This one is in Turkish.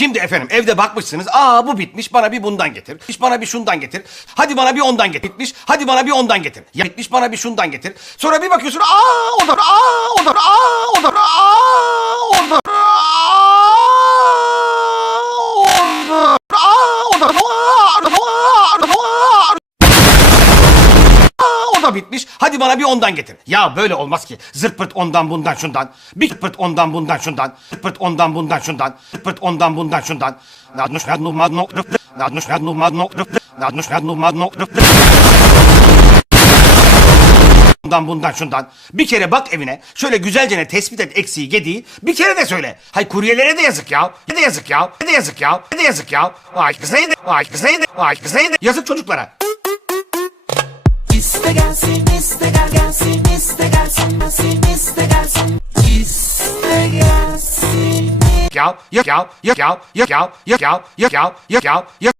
Şimdi efendim evde bakmışsınız. Aa bu bitmiş bana bir bundan getir. Bitmiş bana bir şundan getir. Hadi bana bir ondan getir. Bitmiş hadi bana bir ondan getir. Ya bitmiş bana bir şundan getir. Sonra bir bakıyorsun aa o da aa o da aa o da aa o da aa o da aa o da aa o da aa Aa, da bitmiş. Hadi bana bir ondan getir. Ya böyle olmaz ki. Zırt pırt ondan bundan şundan. Bir pırt ondan bundan şundan. Pırt ondan bundan şundan. Pırt ondan bundan şundan. Nadnuş nadnu madno. Nadnuş nadnu madno. Nadnuş nadnu madno. Bundan bundan şundan. Bir kere bak evine. Şöyle güzelce tespit et eksiği gediği. Bir kere de söyle. Hay kuryelere de yazık ya. Ne de yazık ya. Ne de yazık ya. Ne de yazık ya. Ay kız neydi? Ay kız neydi? Ay kız neydi? Yazık çocuklara. İste gelsin, iste gel gelsin, iste gelsin, gelsin, iste gelsin. İste gelsin. ya ya ya ya ya ya ya ya ya ya ya